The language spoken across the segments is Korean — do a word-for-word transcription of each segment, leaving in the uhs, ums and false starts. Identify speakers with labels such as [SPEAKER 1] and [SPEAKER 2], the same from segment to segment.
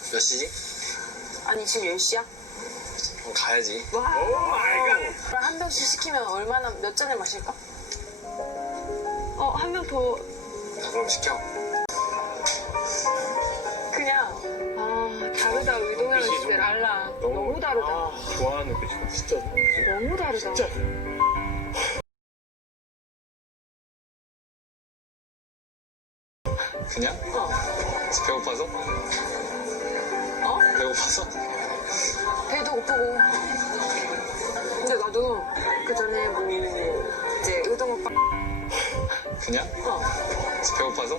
[SPEAKER 1] 몇 시지?
[SPEAKER 2] 아니 지금 열 시야?
[SPEAKER 1] 그럼 가야지.
[SPEAKER 2] 와. 그럼 한 병씩 시키면 얼마나 몇 잔을 마실까? 어, 한 병 더.
[SPEAKER 1] 나 그럼 시켜.
[SPEAKER 2] 그냥 아 다르다. 의동이랑 진짜 달라. 너무, 너무 다르다.
[SPEAKER 3] 아, 좋아하는 게 진짜
[SPEAKER 2] 너무 다르다.
[SPEAKER 3] 진짜
[SPEAKER 1] 그냥?
[SPEAKER 2] 어.
[SPEAKER 1] 배고파서?
[SPEAKER 2] 어?
[SPEAKER 1] 배고파서?
[SPEAKER 2] 배도 고프고. 근데 나도 그 전에 뭐 이제 의동 오빠.
[SPEAKER 1] 그냥?
[SPEAKER 2] 어.
[SPEAKER 1] 배고파서?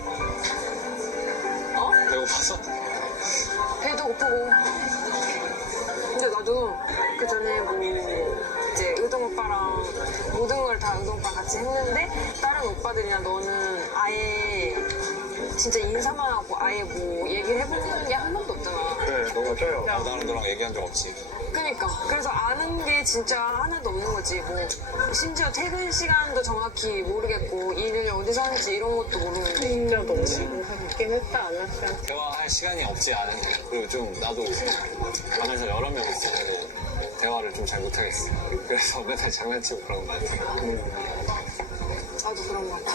[SPEAKER 2] 어?
[SPEAKER 1] 배고파서?
[SPEAKER 2] 배도 고프고. 근데 나도 그 전에 뭐 이제 의동 오빠랑 모든 걸 다 의동 오빠랑 같이 했는데 다른 오빠들이나 너는 아예 진짜 인사만 하고 아예 뭐 얘기를 해보는 게 한 번도 없잖아.
[SPEAKER 3] 네, 너무 맞아요.
[SPEAKER 1] 아, 나랑 너랑 얘기한 적 없지.
[SPEAKER 2] 그니까 그래서 아는 게 진짜 하나도 없는 거지. 뭐 심지어 퇴근 시간도 정확히 모르겠고 일을 어디서 하는지 이런 것도 모르는데.
[SPEAKER 4] 진짜 너무 있긴 했다 안 했어.
[SPEAKER 1] 대화할 시간이 없지 않은. 그리고 좀 나도 가면서 여러 명 있으면 대화를 좀 잘 못하겠어. 그래서 맨날 장난치고 그런 거 같아.
[SPEAKER 2] 나도 그런 거 같아.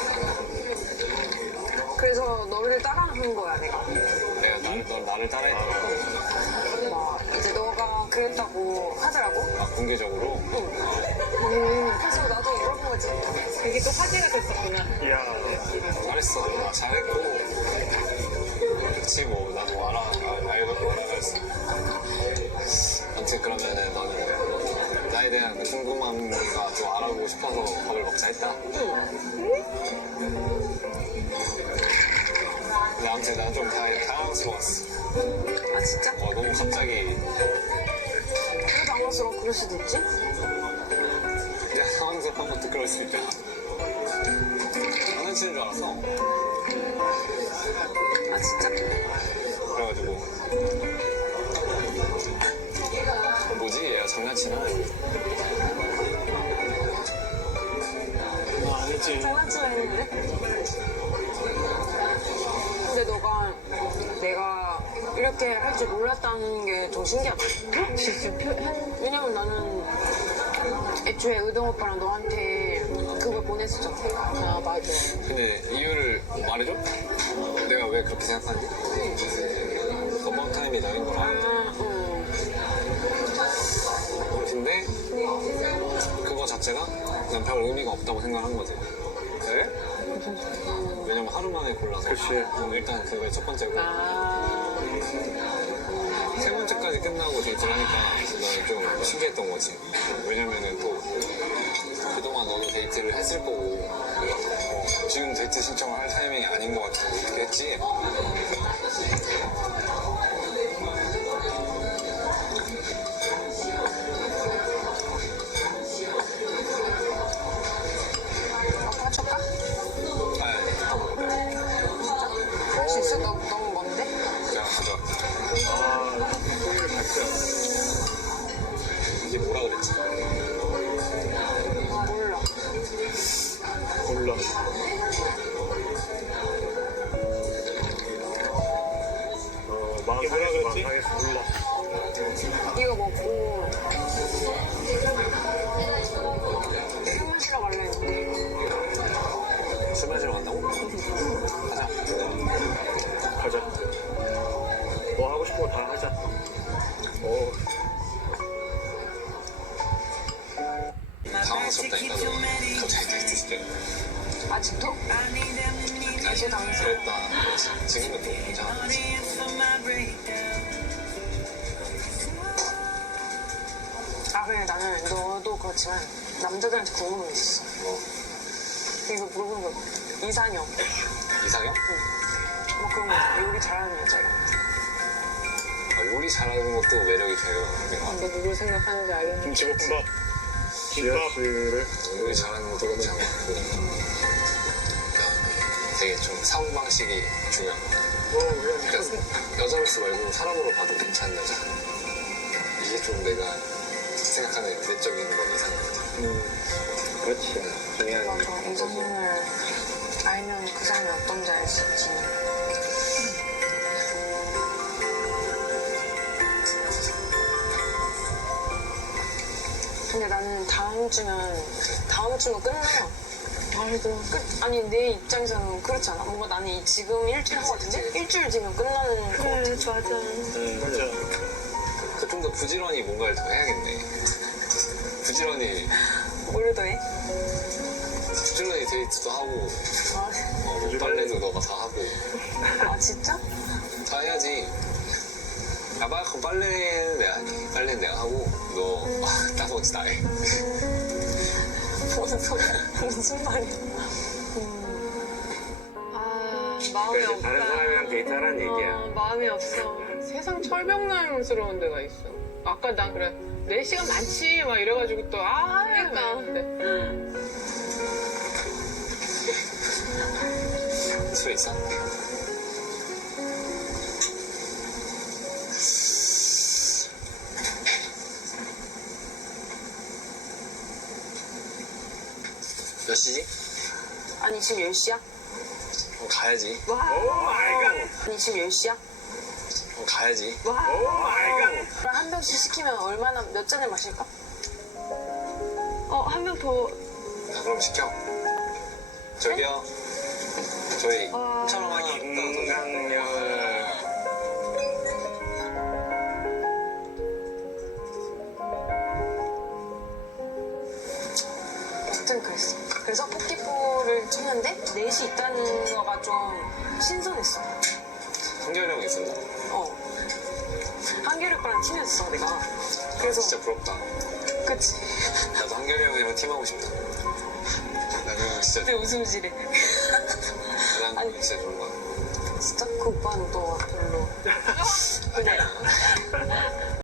[SPEAKER 2] 그래서 너를 따라한 거야 내가.
[SPEAKER 1] 내가 나를, 널 나를 따라했더라고.
[SPEAKER 2] 막 이제 너가 그랬다고 하더라고.
[SPEAKER 1] 아, 공개적으로?
[SPEAKER 2] 응. 음, 그래서 나도 물어본 거지.
[SPEAKER 4] 이게 또 화제가 됐었구나.
[SPEAKER 3] 이야,
[SPEAKER 1] 잘했어. 아, 잘했고. 그치, 뭐, 나도 알아, 알- 알고 알아갔어. 아무튼 그러면은 너는 나에 대한 그 궁금함과 좀 알아보고 싶어서 밥을 먹자 했다? 근데 아무튼 난 좀 당황스러웠어.
[SPEAKER 2] 아 진짜?
[SPEAKER 1] 어, 너무 갑자기.
[SPEAKER 2] 왜 당황스러워? 그럴 수도 있지?
[SPEAKER 1] 야, 당황스러운 것도 그럴 수 있다. 장난치는 줄 알았어.
[SPEAKER 2] 아 진짜?
[SPEAKER 1] 그래가지고. 어, 뭐지? 얘가 장난치나?
[SPEAKER 3] 아, 아니지.
[SPEAKER 2] 장난치려 했는데? 근데 너가 내가 이렇게 할 줄 몰랐다는 게 좀 신기하다.
[SPEAKER 4] 진짜 한
[SPEAKER 2] 왜냐면 나는 애초에 의동 오빠랑 너한테 그걸 보냈었잖아.
[SPEAKER 4] 아 맞아.
[SPEAKER 1] 근데 이유를 말해줘? 내가 왜 그렇게 생각하는지? 너번 타임이 너인 거라.
[SPEAKER 2] 아, 응.
[SPEAKER 1] 근데 그거 자체가 난 별 의미가 없다고 생각한 거지. 왜? 왜냐면 하루 만에 골라서.
[SPEAKER 3] 그치.
[SPEAKER 1] 음, 일단 그게 첫 번째고.
[SPEAKER 4] 아
[SPEAKER 1] 세 번째까지 끝나고 데이트를 하니까 나는 좀 신기했던 거지. 왜냐면은 또 그동안 너도 데이트를 했을 거고 어, 지금 데이트 신청을 할 타이밍이 아닌 것 같아서 어떻게 했지?
[SPEAKER 2] 아빠 해줄까?
[SPEAKER 1] 아니, 이따 먹어야 돼.
[SPEAKER 2] 할 수 있어? 너, 너무 먼데?
[SPEAKER 1] 그냥 가져와.
[SPEAKER 3] 아, 소리를 밝혀야
[SPEAKER 1] 이게 뭐라 그랬지?
[SPEAKER 2] 몰라.
[SPEAKER 3] 몰라. 어, 마음
[SPEAKER 5] 이게 뭐라
[SPEAKER 3] 상해서
[SPEAKER 5] 그랬지?
[SPEAKER 3] 마음 상해서 몰라.
[SPEAKER 2] 이거 먹고 술 마시러 갈래 했는데
[SPEAKER 1] 술 마시러 간다고? 가자.
[SPEAKER 3] 가자. 너 하고 싶은 거 다 하자. 어,
[SPEAKER 1] 당황스럽다니까 너 갑자기 데이트 시켜.
[SPEAKER 2] 아직도? 계속 당황스러워.
[SPEAKER 1] 그랬다. 지금은 또 괜찮았지.
[SPEAKER 2] 아 그래 나는 너도 그렇지만 남자들한테 궁금한 게 있었어.
[SPEAKER 1] 뭐
[SPEAKER 2] 이거 물어보는 거 이상형.
[SPEAKER 1] 이상형?
[SPEAKER 2] 뭐 그런 거 요리 잘하는 여자 이런 거.
[SPEAKER 1] 아, 요리 잘하는 것도 매력이 돼요. 내가
[SPEAKER 4] 너 누굴 생각하는지 알겠네.
[SPEAKER 5] 김치볶음밥.
[SPEAKER 3] 지아
[SPEAKER 5] 김밥.
[SPEAKER 3] 씨를
[SPEAKER 1] 요리 잘하는 것도 그렇지 않고 되게 좀 사고방식이 중요한 거.
[SPEAKER 3] 어, 그냥
[SPEAKER 1] 그러니까 여자로서 말고 사람으로 봐도 괜찮은 여자. 이게 좀 내가 생각하는 내적인 건 이상한 것 같아.
[SPEAKER 3] 음, 그렇지. 중요한
[SPEAKER 2] 맞아 이상형을 알면 그 사람이 어떤지 알 수 있지. 근데 나는 다음 주면 다음 주면 끝나.
[SPEAKER 4] 아이고.
[SPEAKER 2] 끝. 아니 내 입장에서는 그렇지 않아? 뭔가 나는 이 지금 일주일 한 것 같은데 일주일 뒤면 끝나는 거 같아.
[SPEAKER 4] 그래, 맞아.
[SPEAKER 1] 음,
[SPEAKER 3] 맞아.
[SPEAKER 1] 좀 더 부지런히 뭔가를 더 해야겠네. 부지런히,
[SPEAKER 2] 뭘 더해?
[SPEAKER 1] 부지런히 데이트도 하고,
[SPEAKER 2] 아,
[SPEAKER 1] 어, 뭐 빨래도 너가 다 하고,
[SPEAKER 2] 아 진짜?
[SPEAKER 1] 다 해야지. 아, 막 그럼 빨래는 내가 하니. 빨래는 내가 하고, 너, 아, 따가워지 다 해.
[SPEAKER 2] 무슨 소리야? 무슨 말이야?
[SPEAKER 4] 아, 마음이
[SPEAKER 3] 그러니까 이제
[SPEAKER 4] 없다.
[SPEAKER 3] 다른 사람이랑 데이트하라는 얘기야.
[SPEAKER 4] 어, 마음이 없어. 세상 철벽남스러운 데가 있어. 아까 난 그래. 내 시간 많지? 막 이래가지고 또, 아, 그러니까.
[SPEAKER 1] 집에 있어? 몇 시지?
[SPEAKER 2] 아니 지금 열 시야?
[SPEAKER 1] 어, 가야지.
[SPEAKER 3] 오 마이 갓.
[SPEAKER 2] 아니 지금 열 시야?
[SPEAKER 1] 어, 가야지.
[SPEAKER 3] 오 마이 갓.
[SPEAKER 2] 그럼 한 병씩 시키면 얼마나 몇 잔을 마실까?
[SPEAKER 4] 어, 한 명 더.
[SPEAKER 1] 자, 그럼 시켜. 저기요. 저희
[SPEAKER 4] 아,
[SPEAKER 1] 촬영 하나 더
[SPEAKER 3] 인강열.
[SPEAKER 2] 어쨌든 그랬어. 그래서 포키포를 쳤는데 넷이 있다는 거가 좀 신선했어.
[SPEAKER 1] 한결이 형 있었나?
[SPEAKER 2] 어. 한결이 오빠랑 팀이었어 내가. 그래서
[SPEAKER 1] 진짜 부럽다.
[SPEAKER 2] 그치.
[SPEAKER 1] 나도 한결이 형이랑 팀하고 싶다. 나는 진짜,
[SPEAKER 2] 왜 웃음질해?
[SPEAKER 1] 난
[SPEAKER 2] 아니.
[SPEAKER 1] 진짜 좋은 거야.
[SPEAKER 2] 진짜 그 오빠는 또 별로. 근데